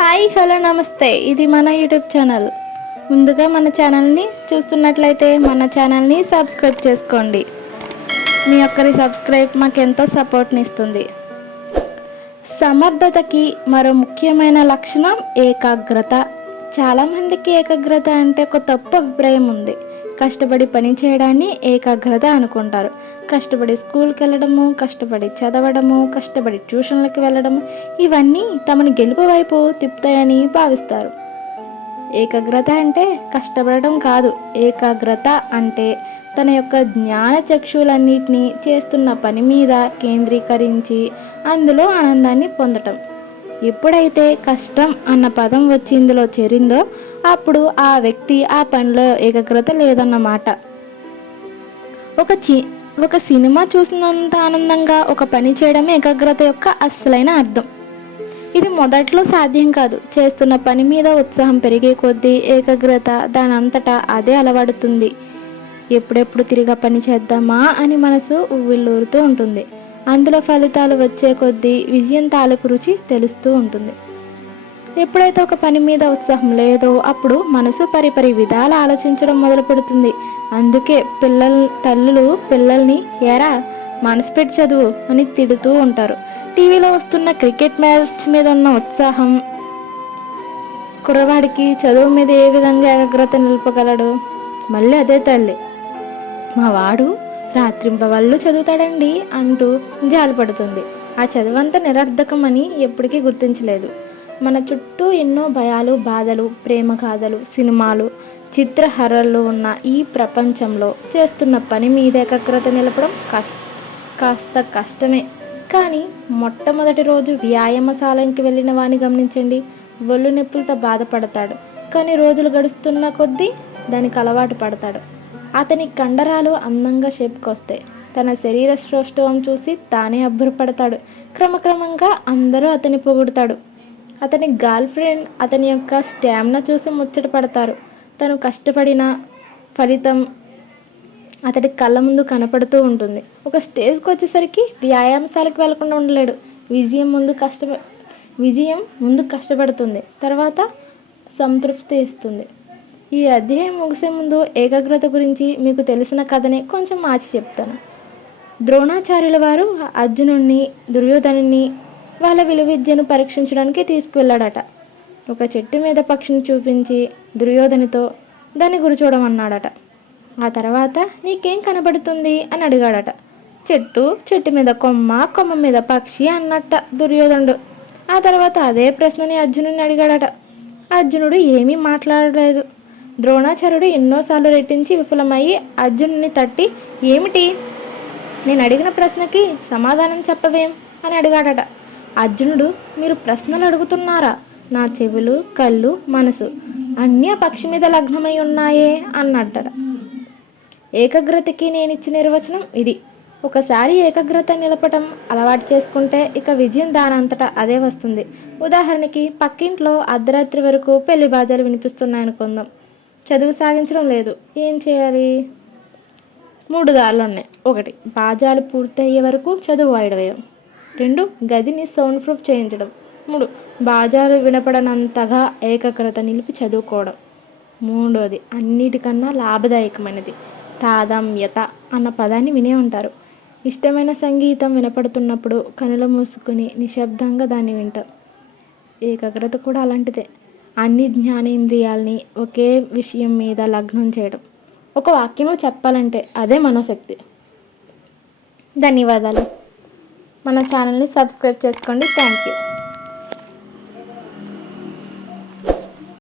Hi hello నమస్తే, ఇది మన యూట్యూబ్ ఛానల్. ముందుగా మన ఛానల్ని చూస్తున్నట్లయితే మన ఛానల్ని సబ్స్క్రైబ్ చేసుకోండి. మీ ఒక్కరి సబ్స్క్రైబ్ మాకెంతో సపోర్ట్ని ఇస్తుంది. సమర్థతకి మరో ముఖ్యమైన లక్షణం ఏకాగ్రత. చాలామందికి ఏకాగ్రత అంటే ఒక తప్పు అభిప్రాయం ఉంది. కష్టపడి పని చేయడాన్ని ఏకాగ్రత అనుకుంటారు. కష్టపడి స్కూల్కి వెళ్ళడము, కష్టపడి చదవడము, కష్టపడి ట్యూషన్లకు వెళ్ళడము, ఇవన్నీ తమని గెలుపు వైపు తిప్పుతాయని భావిస్తారు. ఏకాగ్రత అంటే కష్టపడడం కాదు. ఏకాగ్రత అంటే తన యొక్క జ్ఞాన చక్షులన్నిటినీ చేస్తున్న పని మీద కేంద్రీకరించి అందులో ఆనందాన్ని పొందటం. ఎప్పుడైతే కష్టం అన్న పదం వచ్చి ఇందులో చేరిందో అప్పుడు ఆ వ్యక్తి ఆ పనిలో ఏకాగ్రత లేదన్నమాట. ఒక సినిమా చూసినంత ఆనందంగా ఒక పని చేయడమే ఏకాగ్రత యొక్క అసలైన అర్థం. ఇది మొదట్లో సాధ్యం కాదు. చేస్తున్న పని మీద ఉత్సాహం పెరిగే కొద్దీ ఏకాగ్రత దానంతటా అదే అలవడుతుంది. ఎప్పుడెప్పుడు తిరిగి పని చేద్దామా అని మనసు ఉవ్విళ్ళూరుతూ ఉంటుంది. అందులో ఫలితాలు వచ్చే కొద్దీ విజయం తాలూకు రుచి తెలుస్తూ ఉంటుంది. ఎప్పుడైతే ఒక పని మీద ఉత్సాహం లేదో అప్పుడు మనసు పరిపరి విధాలు ఆలోచించడం మొదలు పెడుతుంది. అందుకే తల్లులు పిల్లల్ని ఎరా మనసు పెట్టి చదువు అని తిడుతూ ఉంటారు. టీవీలో వస్తున్న క్రికెట్ మ్యాచ్ మీద ఉన్న ఉత్సాహం కుర్రవాడికి చదువు మీద ఏ విధంగా ఏకాగ్రత నిలుపగలడు? మళ్ళీ అదే తల్లి, మా వాడు రాత్రింబవళ్ళు చదువుతాడండి అంటూ జాలిపడుతుంది. ఆ చదువంతా నిరర్ధకమని ఎప్పటికీ గుర్తించలేదు. మన చుట్టూ ఎన్నో భయాలు, బాధలు, ప్రేమ గాథలు, సినిమాలు, చిత్రహరళ్ళు ఉన్న ఈ ప్రపంచంలో చేస్తున్న పని మీద ఏకాగ్రత నిలపడం కాస్త కష్టమే. కానీ మొట్టమొదటి రోజు వ్యాయామశాలకి వెళ్ళిన వాడిని గమనించండి. ఒళ్ళు నొప్పులతో బాధపడతాడు. కానీ రోజులు గడుస్తున్న కొద్దీ దానికి అలవాటు పడతాడు. అతని కండరాలు అందంగా షేప్కొస్తాయి. తన శరీర సౌష్ఠవం చూసి తానే అబ్బురపడతాడు. క్రమక్రమంగా అందరూ అతని పొగుడుతాడు. అతని గర్ల్ ఫ్రెండ్ అతని యొక్క స్టామినా చూసి ముచ్చట పడతారు. తను కష్టపడిన ఫలితం అతడి కళ్ళ ముందు కనపడుతూ ఉంటుంది. ఒక స్టేజ్కి వచ్చేసరికి వ్యాయామశాలకు వెళ్లకుండా ఉండలేడు. విజయం ముందు కష్టపడుతుంది, తర్వాత సంతృప్తి ఇస్తుంది. ఈ అధ్యాయం ముగిసే ముందు ఏకాగ్రత గురించి మీకు తెలిసిన కథని కొంచెం మార్చి చెప్తాను. ద్రోణాచార్యుల వారు అర్జునుడిని, దుర్యోధనుని వాళ్ళ విలువిద్యను పరీక్షించడానికి తీసుకువెళ్ళాడట. ఒక చెట్టు మీద పక్షిని చూపించి దుర్యోధనితో దాన్ని గురి చూడమన్నాడట. ఆ తర్వాత నీకేం కనబడుతుంది అని అడిగాడట. చెట్టు మీద కొమ్మ, కొమ్మ మీద పక్షి అన్నట్ట దుర్యోధనుడు. ఆ తర్వాత అదే ప్రశ్నని అర్జునుడిని అడిగాడట. అర్జునుడు ఏమీ మాట్లాడలేదు. ద్రోణాచార్యుడు ఎన్నోసార్లు రెట్టించి విఫలమయ్యి అర్జునుడిని తట్టి, ఏమిటి, నేను అడిగిన ప్రశ్నకి సమాధానం చెప్పవేం అని అడిగాడట. అర్జునుడు, మీరు ప్రశ్నలు అడుగుతున్నారా? నా చెవులు, కళ్ళు, మనసు అన్నీ ఆ పక్షి మీద లగ్నమై ఉన్నాయే అన్నట్టట. ఏకాగ్రతకి నేను ఇచ్చిన నిర్వచనం ఇది. ఒకసారి ఏకాగ్రత నిలపటం అలవాటు చేసుకుంటే ఇక విజయం దానంతటా అదే వస్తుంది. ఉదాహరణకి పక్కింట్లో అర్ధరాత్రి వరకు పెళ్లి బాజాలు వినిపిస్తున్నాయనుకుందాం. చదువు సాగించడం లేదు. ఏం చేయాలి? 3 దారులు ఉన్నాయి. 1, బాజాలు పూర్తయ్యే వరకు చదువు వాయిదా వేయడం. 2, గదిని సౌండ్ ప్రూఫ్ చేయించడం. 3, బాజాలు వినపడనంతగా ఏకాగ్రత నిలిపి చదువుకోవడం. 3వది అన్నిటికన్నా లాభదాయకమైనది, తాదాత్మ్యత అన్న పదాన్ని వినే ఉంటారు. ఇష్టమైన సంగీతం వినపడుతున్నప్పుడు కనులు మూసుకుని నిశ్శబ్దంగా దాన్ని వింటాం. ఏకాగ్రత కూడా అలాంటిదే. అన్ని జ్ఞానేంద్రియాల్ని ఒకే విషయం మీద లగ్నం చేయడం. ఒక వాక్యంలో చెప్పాలంటే అదే మనోశక్తి. ధన్యవాదాలు. మన ఛానల్ని సబ్స్క్రైబ్ చేసుకోండి. Thank you.